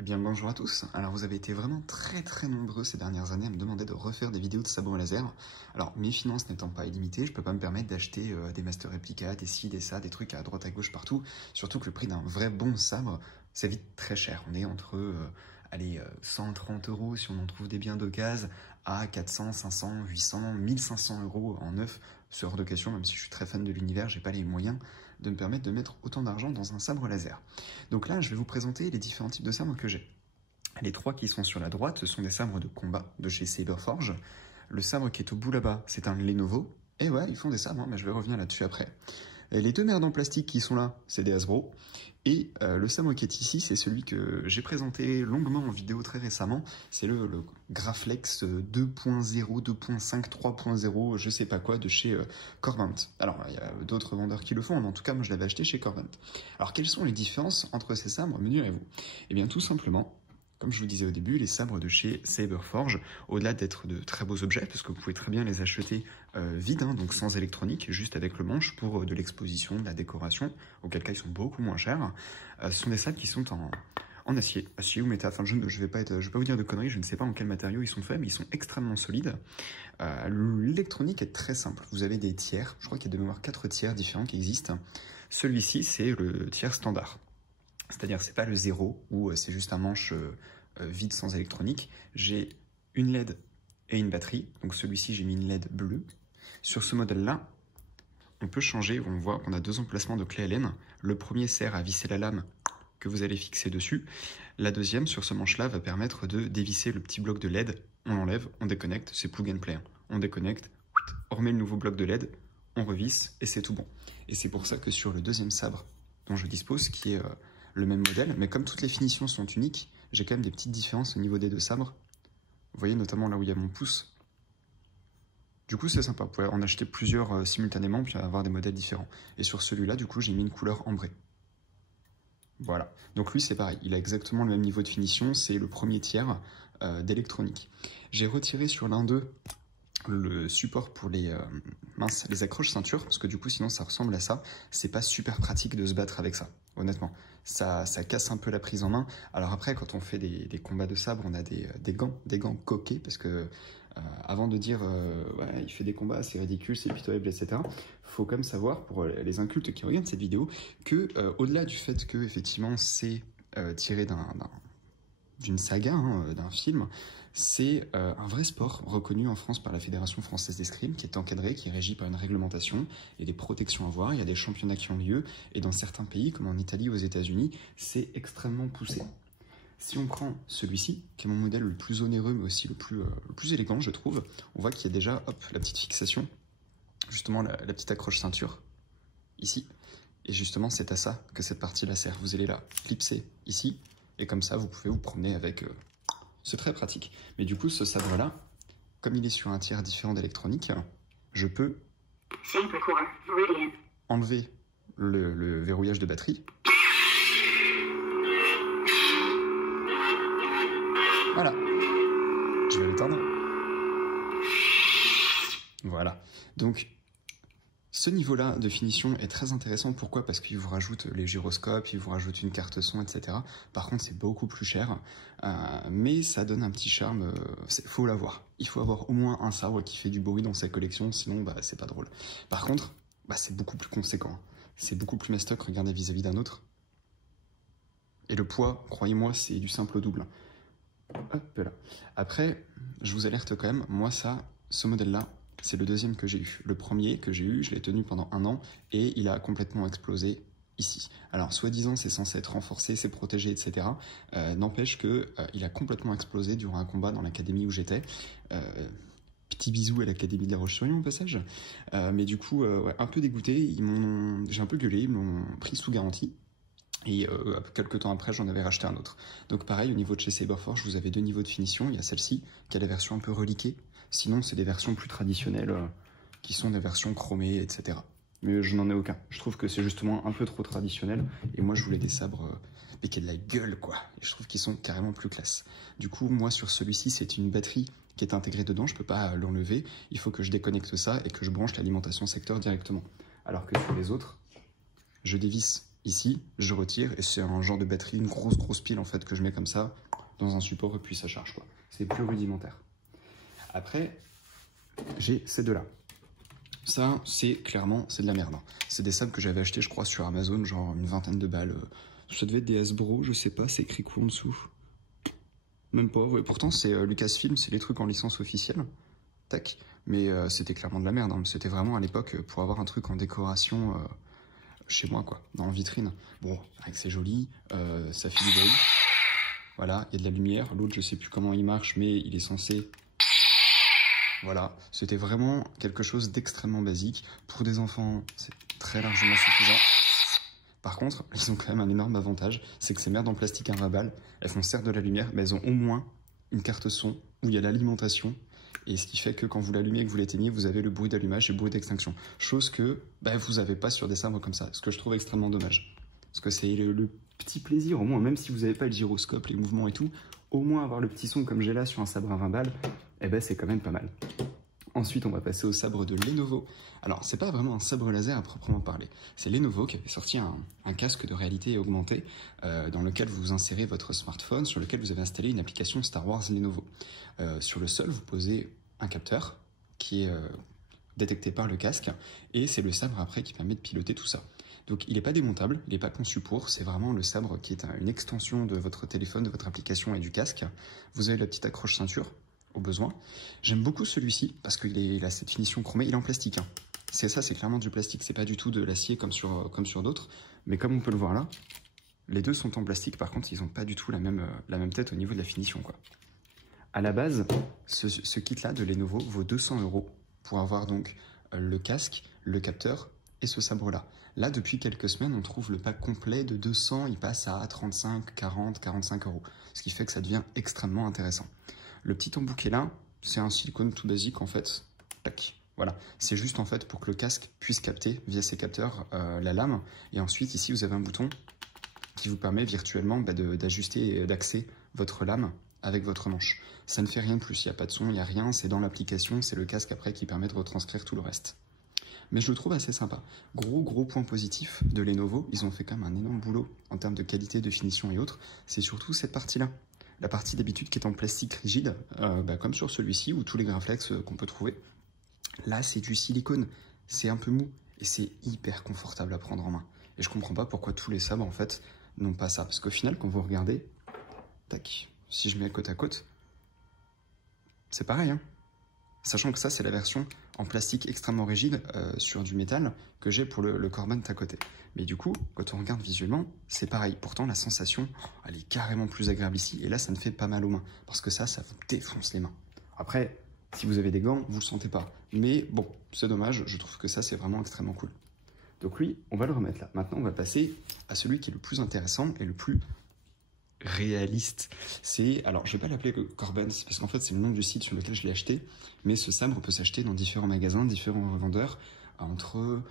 Eh bien bonjour à tous. Alors vous avez été vraiment très nombreux ces dernières années à me demander de refaire des vidéos de sabots laser. Alors mes finances n'étant pas illimitées, je peux pas me permettre d'acheter des Master Replica, des ci, des ça, des trucs à droite à gauche partout. Surtout que le prix d'un vrai bon sabre, c'est vite très cher. On est entre 130 € si on en trouve des biens d'occasion à 400, 500, 800, 1500 € en neuf. C'est hors de question, même si je suis très fan de l'univers, j'ai pas les moyens de me permettre de mettre autant d'argent dans un sabre laser. Donc là, je vais vous présenter les différents types de sabres que j'ai. Les trois qui sont sur la droite, ce sont des sabres de combat de chez Saberforge. Le sabre qui est au bout là-bas, c'est un Lenovo. Et ouais, ils font des sabres, hein, mais je vais revenir là-dessus après. Et les deux merdes en plastique qui sont là, c'est des Hasbro. Et le sabre qui est ici, c'est celui que j'ai présenté longuement en vidéo très récemment. C'est le Graflex 2.0, 2.5, 3.0, je sais pas quoi, de chez Corvant. Alors, il y a d'autres vendeurs qui le font, mais en tout cas, moi, je l'avais acheté chez Corvant. Alors, quelles sont les différences entre ces sabres, me direz-vous? Eh bien, tout simplement, comme je vous disais au début, les sabres de chez Saberforge, au-delà d'être de très beaux objets, parce que vous pouvez très bien les acheter vides, hein, donc sans électronique, juste avec le manche pour de l'exposition, de la décoration, auquel cas ils sont beaucoup moins chers. Ce sont des sabres qui sont en acier ou métal. Enfin, je vais pas vous dire de conneries, je ne sais pas en quel matériau ils sont faits, mais ils sont extrêmement solides. L'électronique est très simple. Vous avez des tiers, je crois qu'il y a de mémoire 4 tiers différents qui existent. Celui-ci, c'est le tiers standard. C'est-à-dire, c'est pas le 0 où c'est juste un manche vide sans électronique. J'ai une LED et une batterie. Donc celui-ci, j'ai mis une LED bleue. Sur ce modèle-là, on peut changer. On voit qu'on a deux emplacements de clé Allen. Le premier sert à visser la lame que vous allez fixer dessus. La deuxième, sur ce manche-là, va permettre de dévisser le petit bloc de LED. On l'enlève, on déconnecte, c'est plug and play. On déconnecte, on remet le nouveau bloc de LED, on revisse et c'est tout bon. Et c'est pour ça que sur le deuxième sabre dont je dispose, qui est le même modèle, mais comme toutes les finitions sont uniques, j'ai quand même des petites différences au niveau des deux sabres. Vous voyez notamment là où il y a mon pouce. Du coup, c'est sympa. Vous pouvez en acheter plusieurs simultanément, puis avoir des modèles différents. Et sur celui-là, du coup, j'ai mis une couleur ambrée. Voilà. Donc lui, c'est pareil. Il a exactement le même niveau de finition. C'est le premier tiers d'électronique. J'ai retiré sur l'un d'eux le support pour les accroches ceintures, parce que du coup, sinon, ça ressemble à ça. C'est pas super pratique de se battre avec ça, honnêtement. Ça casse un peu la prise en main. Alors après, quand on fait des combats de sabre, on a des gants coqués, parce que avant de dire ouais, il fait des combats, c'est ridicule, c'est pitoyable, etc., faut quand même savoir, pour les incultes qui regardent cette vidéo, que au-delà du fait que effectivement c'est tiré d'une saga, hein, d'un film, c'est un vrai sport reconnu en France par la Fédération française d'escrime, qui est encadré, qui est régi par une réglementation. Il y a des protections à voir, il y a des championnats qui ont lieu, et dans certains pays, comme en Italie ou aux États-Unis, c'est extrêmement poussé. Si on prend celui-ci, qui est mon modèle le plus onéreux, mais aussi le plus élégant, je trouve, on voit qu'il y a déjà hop, la petite fixation, justement la petite accroche ceinture, ici. Et justement, c'est à ça que cette partie-là sert. Vous allez la clipser ici, et comme ça, vous pouvez vous promener avec... c'est très pratique. Mais du coup, ce sabre-là, comme il est sur un tiers différent d'électronique, je peux enlever le verrouillage de batterie. Voilà. Je vais l'éteindre. Voilà. Donc, ce niveau-là de finition est très intéressant. Pourquoi? Parce qu'il vous rajoute les gyroscopes, il vous rajoute une carte son, etc. Par contre, c'est beaucoup plus cher. Mais ça donne un petit charme. Il faut l'avoir. Il faut avoir au moins un sabre qui fait du bruit dans sa collection. Sinon, bah, c'est pas drôle. Par contre, bah, c'est beaucoup plus conséquent. C'est beaucoup plus mastoc. Regardez vis-à-vis d'un autre. Et le poids, croyez-moi, c'est du simple au double. Hop là. Après, je vous alerte quand même. Moi, ce modèle-là, c'est le deuxième que j'ai eu. Le premier que j'ai eu, je l'ai tenu pendant 1 an et il a complètement explosé ici. Alors, soi-disant, c'est censé être renforcé, c'est protégé, etc. N'empêche qu'il a complètement explosé durant un combat dans l'académie où j'étais. Petit bisou à l'académie de la Roche-sur-Yon au passage. Mais du coup, ouais, un peu dégoûté. J'ai un peu gueulé, ils m'ont pris sous garantie. Et quelques temps après, j'en avais racheté un autre. Donc pareil, au niveau de chez Saberforge, vous avez deux niveaux de finition. Il y a celle-ci, qui a la version un peu reliquée. Sinon, c'est des versions plus traditionnelles, qui sont des versions chromées, etc. Mais je n'en ai aucun. Je trouve que c'est justement un peu trop traditionnel. Et moi, je voulais des sabres mais qui aient de la gueule, quoi. Et je trouve qu'ils sont carrément plus classe. Du coup, moi, sur celui-ci, c'est une batterie qui est intégrée dedans. Je peux pas l'enlever. Il faut que je déconnecte ça et que je branche l'alimentation secteur directement. Alors que sur les autres, je dévisse Ici, je retire et c'est un genre de batterie, une grosse pile en fait que je mets comme ça dans un support et puis ça charge quoi. C'est plus rudimentaire. Après, j'ai ces deux-là. Ça, c'est clairement, c'est de la merde. C'est des sabres que j'avais achetés, je crois, sur Amazon, genre une vingtaine de balles. Ça devait être des Hasbro, je sais pas, c'est écrit quoi en dessous? Même pas, ouais. Pourtant, c'est Lucasfilm, c'est les trucs en licence officielle. Tac. Mais c'était clairement de la merde. Hein. C'était vraiment à l'époque pour avoir un truc en décoration chez moi, quoi, dans la vitrine. Bon, avec c'est joli, ça fait du bruit. Voilà, il y a de la lumière. L'autre, je sais plus comment il marche, mais il est censé... Voilà, c'était vraiment quelque chose d'extrêmement basique. Pour des enfants, c'est très largement suffisant. Par contre, ils ont quand même un énorme avantage, c'est que ces merdes en plastique invariables, elles font certes de la lumière, mais elles ont au moins une carte son où il y a l'alimentation, et ce qui fait que quand vous l'allumez et que vous l'éteignez, vous avez le bruit d'allumage et le bruit d'extinction. Chose que vous n'avez pas sur des sabres comme ça, ce que je trouve extrêmement dommage. Parce que c'est le petit plaisir, au moins, même si vous n'avez pas le gyroscope, les mouvements et tout, au moins avoir le petit son comme j'ai là sur un sabre à 20 balles, c'est quand même pas mal. Ensuite, on va passer au sabre de Lenovo. Alors, c'est pas vraiment un sabre laser à proprement parler. C'est Lenovo qui avait sorti un casque de réalité augmentée dans lequel vous insérez votre smartphone, sur lequel vous avez installé une application Star Wars Lenovo. Sur le sol, vous posez un capteur qui est détecté par le casque et c'est le sabre après qui permet de piloter tout ça. Donc, il n'est pas démontable, il n'est pas conçu pour, c'est vraiment le sabre qui est une extension de votre téléphone, de votre application et du casque. Vous avez la petite accroche ceinture au besoin. J'aime beaucoup celui-ci parce qu'il a cette finition chromée, il est en plastique. Hein. C'est clairement du plastique, c'est pas du tout de l'acier comme sur d'autres, mais comme on peut le voir là, les deux sont en plastique, par contre ils n'ont pas du tout la même tête au niveau de la finition quoi. À la base, ce kit-là de Lenovo vaut 200 € pour avoir donc le casque, le capteur et ce sabre-là. Là, depuis quelques semaines, on trouve le pack complet de 200, il passe à 35, 40, 45 €, ce qui fait que ça devient extrêmement intéressant. Le petit embout qui est là, c'est un silicone tout basique en fait. Tac. Voilà, c'est juste en fait pour que le casque puisse capter via ses capteurs la lame. Et ensuite ici vous avez un bouton qui vous permet virtuellement d'ajuster et d'axer votre lame avec votre manche. Ça ne fait rien de plus, il n'y a pas de son, il n'y a rien, c'est dans l'application, c'est le casque après qui permet de retranscrire tout le reste. Mais je le trouve assez sympa. Gros point positif de Lenovo, ils ont fait quand même un énorme boulot en termes de qualité, de finition et autres, c'est surtout cette partie-là. La partie d'habitude qui est en plastique rigide, comme sur celui-ci ou tous les Graflex qu'on peut trouver. Là, c'est du silicone, c'est un peu mou et c'est hyper confortable à prendre en main. Et je comprends pas pourquoi tous les sabres en fait n'ont pas ça. Parce qu'au final, quand vous regardez, tac, si je mets côte à côte, c'est pareil. Hein. Sachant que ça, c'est la version en plastique extrêmement rigide sur du métal que j'ai pour le Corbin à côté. Mais du coup, quand on regarde visuellement, c'est pareil. Pourtant, la sensation, elle est carrément plus agréable ici. Et là, ça ne fait pas mal aux mains. Parce que ça vous défonce les mains. Après, si vous avez des gants, vous ne le sentez pas. Mais bon, c'est dommage. Je trouve que ça, c'est vraiment extrêmement cool. Donc lui, on va le remettre là. Maintenant, on va passer à celui qui est le plus intéressant et le plus réaliste. Alors je vais pas l'appeler Corbin parce qu'en fait c'est le nom du site sur lequel je l'ai acheté, mais ce sabre peut s'acheter dans différents magasins, différents revendeurs, entre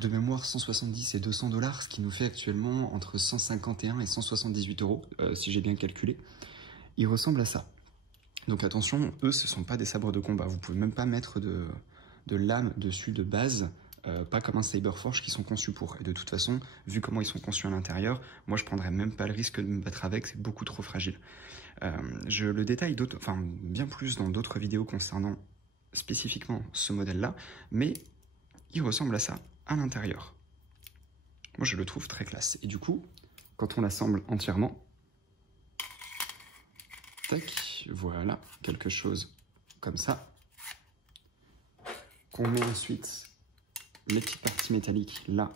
de mémoire 170 et 200 $, ce qui nous fait actuellement entre 151 et 178 € si j'ai bien calculé. Il ressemble à ça. Donc attention, eux ce sont pas des sabres de combat, vous pouvez même pas mettre de lame dessus de base. Pas comme un Cyberforge qui sont conçus pour. Et de toute façon, vu comment ils sont conçus à l'intérieur, moi je prendrais même pas le risque de me battre avec, c'est beaucoup trop fragile. Je le détaille bien plus dans d'autres vidéos concernant spécifiquement ce modèle-là, mais il ressemble à ça à l'intérieur. Moi je le trouve très classe. Et du coup, quand on l'assemble entièrement, tac, voilà, quelque chose comme ça, qu'on met ensuite les petites parties métalliques là,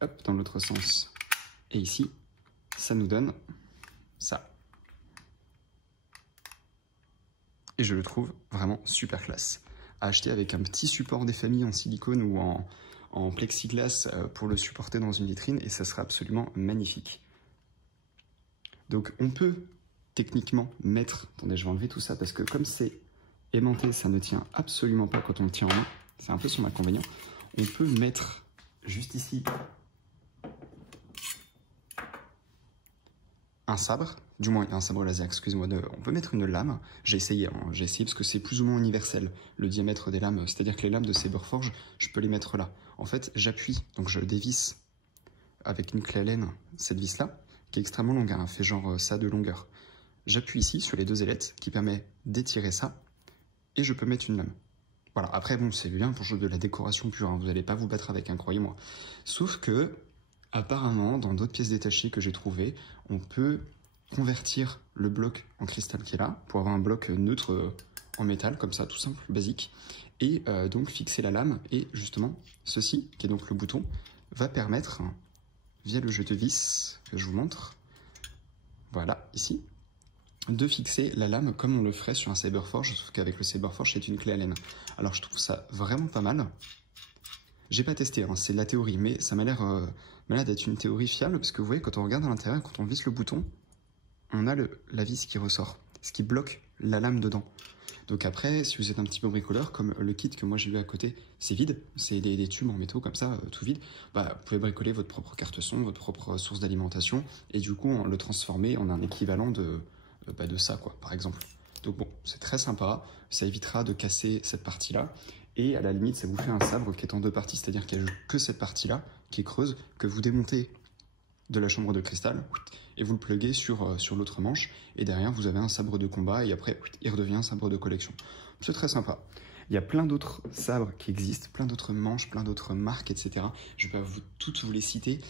hop, dans l'autre sens, et ici, ça nous donne ça. Et je le trouve vraiment super classe. À acheter avec un petit support des familles en silicone ou en plexiglas pour le supporter dans une vitrine, et ça sera absolument magnifique. Donc on peut techniquement mettre, attendez, je vais enlever tout ça, parce que comme c'est aimanté, ça ne tient absolument pas quand on le tient en main. C'est un peu son inconvénient. On peut mettre juste ici un sabre, du moins un sabre laser, excusez-moi, on peut mettre une lame. J'ai essayé parce que c'est plus ou moins universel, le diamètre des lames. C'est-à-dire que les lames de Cyberforge, je peux les mettre là. en fait, j'appuie, donc je dévisse avec une clé Allen cette vis-là, qui est extrêmement longue, hein, elle fait genre ça de longueur. J'appuie ici sur les deux ailettes, qui permet d'étirer ça, et je peux mettre une lame. Voilà, après, bon, c'est bien pour de la décoration pure, hein, vous n'allez pas vous battre avec, hein, croyez-moi. Sauf que, apparemment, dans d'autres pièces détachées que j'ai trouvées, on peut convertir le bloc en cristal qui est là, pour avoir un bloc neutre en métal, comme ça, tout simple, basique, et donc fixer la lame, et justement, ceci, qui est donc le bouton, va permettre, via le jeu de vis que je vous montre, voilà, ici, de fixer la lame comme on le ferait sur un Saberforge, sauf qu'avec le Saberforge, c'est une clé Allen. Alors je trouve ça vraiment pas mal. J'ai pas testé, hein, c'est de la théorie, mais ça m'a l'air d'être une théorie fiable, parce que vous voyez, quand on regarde à l'intérieur, quand on visse le bouton, on a la vis qui ressort, ce qui bloque la lame dedans. Donc après, si vous êtes un petit peu bricoleur, comme le kit que moi j'ai vu à côté, c'est vide, c'est des tubes en métaux comme ça, tout vide, bah, vous pouvez bricoler votre propre carte son, votre propre source d'alimentation, et du coup le transformer en un équivalent de ça, quoi, par exemple. Donc bon, c'est très sympa, ça évitera de casser cette partie-là, et à la limite, ça vous fait un sabre qui est en deux parties, c'est-à-dire qu'il n'y a que cette partie-là, qui est creuse, que vous démontez de la chambre de cristal, et vous le pluguez sur l'autre manche, et derrière vous avez un sabre de combat, et après il redevient un sabre de collection. C'est très sympa. Il y a plein d'autres sabres qui existent, plein d'autres manches, plein d'autres marques, etc. Je ne vais pas toutes vous les citer.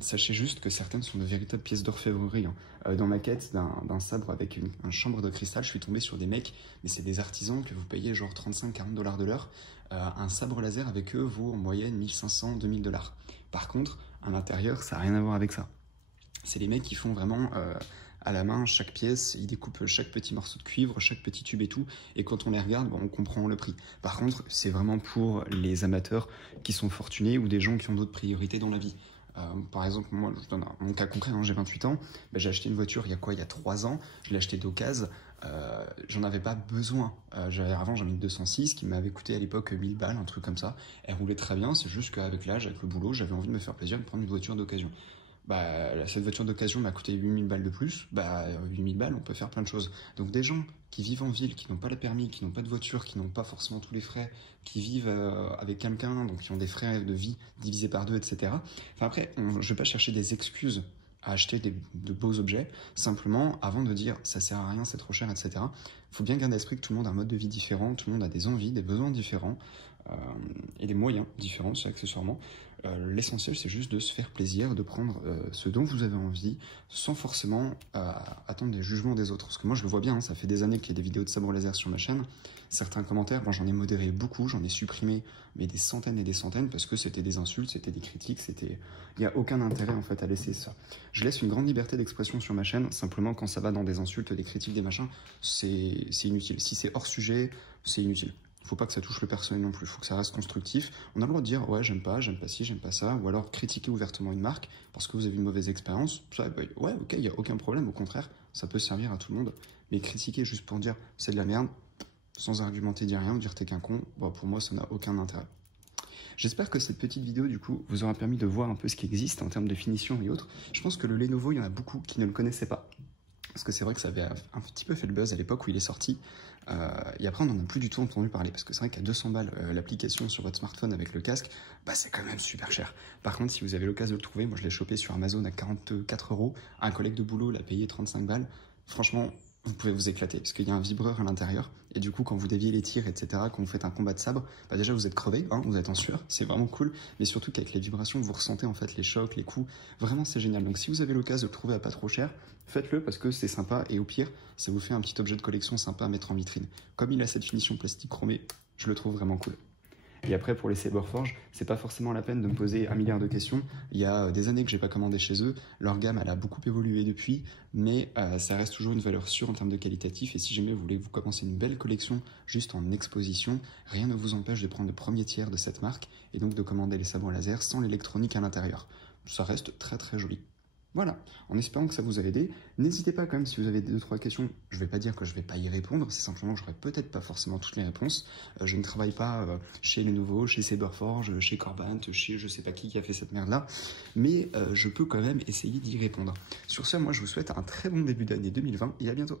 Sachez juste que certaines sont de véritables pièces d'orfèvrerie. Hein. Dans ma quête d'un sabre avec une chambre de cristal, je suis tombé sur des mecs, mais c'est des artisans que vous payez genre 35-40 $ de l'heure. Un sabre laser avec eux vaut en moyenne 1500-2000 $. Par contre, à l'intérieur, ça n'a rien à voir avec ça. C'est les mecs qui font vraiment à la main chaque pièce, ils découpent chaque petit morceau de cuivre, chaque petit tube et tout, et quand on les regarde, bon, on comprend le prix. Par contre, c'est vraiment pour les amateurs qui sont fortunés ou des gens qui ont d'autres priorités dans la vie. Par exemple, moi, je donne mon cas concret, hein, j'ai 28 ans, bah, j'ai acheté une voiture il y a 3 ans, je l'ai acheté d'occasion, j'en avais pas besoin. Avant, j'en ai une 206 qui m'avait coûté à l'époque 1000 balles, un truc comme ça. Elle roulait très bien, c'est juste qu'avec l'âge, avec le boulot, j'avais envie de me faire plaisir et de prendre une voiture d'occasion. Bah, cette voiture d'occasion m'a coûté 8000 balles de plus, bah 8000 balles, on peut faire plein de choses. Donc des gens qui vivent en ville, qui n'ont pas le permis, qui n'ont pas de voiture, qui n'ont pas forcément tous les frais, qui vivent avec quelqu'un, donc qui ont des frais de vie divisés par deux, etc. Enfin après, je ne vais pas chercher des excuses à acheter de beaux objets, simplement avant de dire ça sert à rien, c'est trop cher, etc. Il faut bien garder à l'esprit que tout le monde a un mode de vie différent, tout le monde a des envies, des besoins différents, et des moyens différents, c'est accessoirement. L'essentiel, c'est juste de se faire plaisir, de prendre ce dont vous avez envie, sans forcément attendre des jugements des autres. Parce que moi, je le vois bien, hein, ça fait des années qu'il y a des vidéos de sabre laser sur ma chaîne. Certains commentaires, bon, j'en ai modéré beaucoup, j'en ai supprimé mais des centaines et des centaines, parce que c'était des insultes, c'était des critiques, il n'y a aucun intérêt en fait à laisser ça. Je laisse une grande liberté d'expression sur ma chaîne, simplement quand ça va dans des insultes, des critiques, des machins, c'est inutile. Si c'est hors sujet, c'est inutile. Il ne faut pas que ça touche le personnel non plus, il faut que ça reste constructif. On a le droit de dire ouais, j'aime pas ci, j'aime pas ça, ou alors critiquer ouvertement une marque parce que vous avez une mauvaise expérience. Ça, bah, ouais, ok, il n'y a aucun problème, au contraire, ça peut servir à tout le monde. Mais critiquer juste pour dire c'est de la merde, sans argumenter, dire rien, ou dire t'es qu'un con, bah, pour moi ça n'a aucun intérêt. J'espère que cette petite vidéo du coup vous aura permis de voir un peu ce qui existe en termes de finition et autres. Je pense que le Lenovo, il y en a beaucoup qui ne le connaissaient pas. Parce que c'est vrai que ça avait un petit peu fait le buzz à l'époque où il est sorti. Et après, on n'en a plus du tout entendu parler. Parce que c'est vrai qu'à 200 balles, l'application sur votre smartphone avec le casque, bah, c'est quand même super cher. Par contre, si vous avez l'occasion de le trouver, moi je l'ai chopé sur Amazon à 44 €. Un collègue de boulot l'a payé 35 balles. Franchement, vous pouvez vous éclater. Parce qu'il y a un vibreur à l'intérieur. Et du coup, quand vous déviez les tirs, etc., quand vous faites un combat de sabre, bah déjà vous êtes crevé, hein, vous êtes en sueur. C'est vraiment cool. Mais surtout qu'avec les vibrations, vous ressentez en fait les chocs, les coups. Vraiment, c'est génial. Donc si vous avez l'occasion de le trouver à pas trop cher, faites-le parce que c'est sympa. Et au pire, ça vous fait un petit objet de collection sympa à mettre en vitrine. Comme il a cette finition plastique chromée, je le trouve vraiment cool. Et après, pour les Saberforge, c'est pas forcément la peine de me poser 1 milliard de questions. Il y a des années que j'ai pas commandé chez eux. Leur gamme, elle a beaucoup évolué depuis, mais ça reste toujours une valeur sûre en termes de qualitatif. Et si jamais vous voulez vous commencer une belle collection juste en exposition, rien ne vous empêche de prendre le premier tiers de cette marque et donc de commander les sabres laser sans l'électronique à l'intérieur. Ça reste très très joli. Voilà, en espérant que ça vous a aidé. N'hésitez pas quand même si vous avez 2-3 questions. Je ne vais pas dire que je ne vais pas y répondre, c'est simplement que je n'aurai peut-être pas forcément toutes les réponses. Je ne travaille pas chez Lenovo, chez Saberforge, chez Corbant, chez je sais pas qui a fait cette merde-là. Mais je peux quand même essayer d'y répondre. Sur ce, moi je vous souhaite un très bon début d'année 2020 et à bientôt.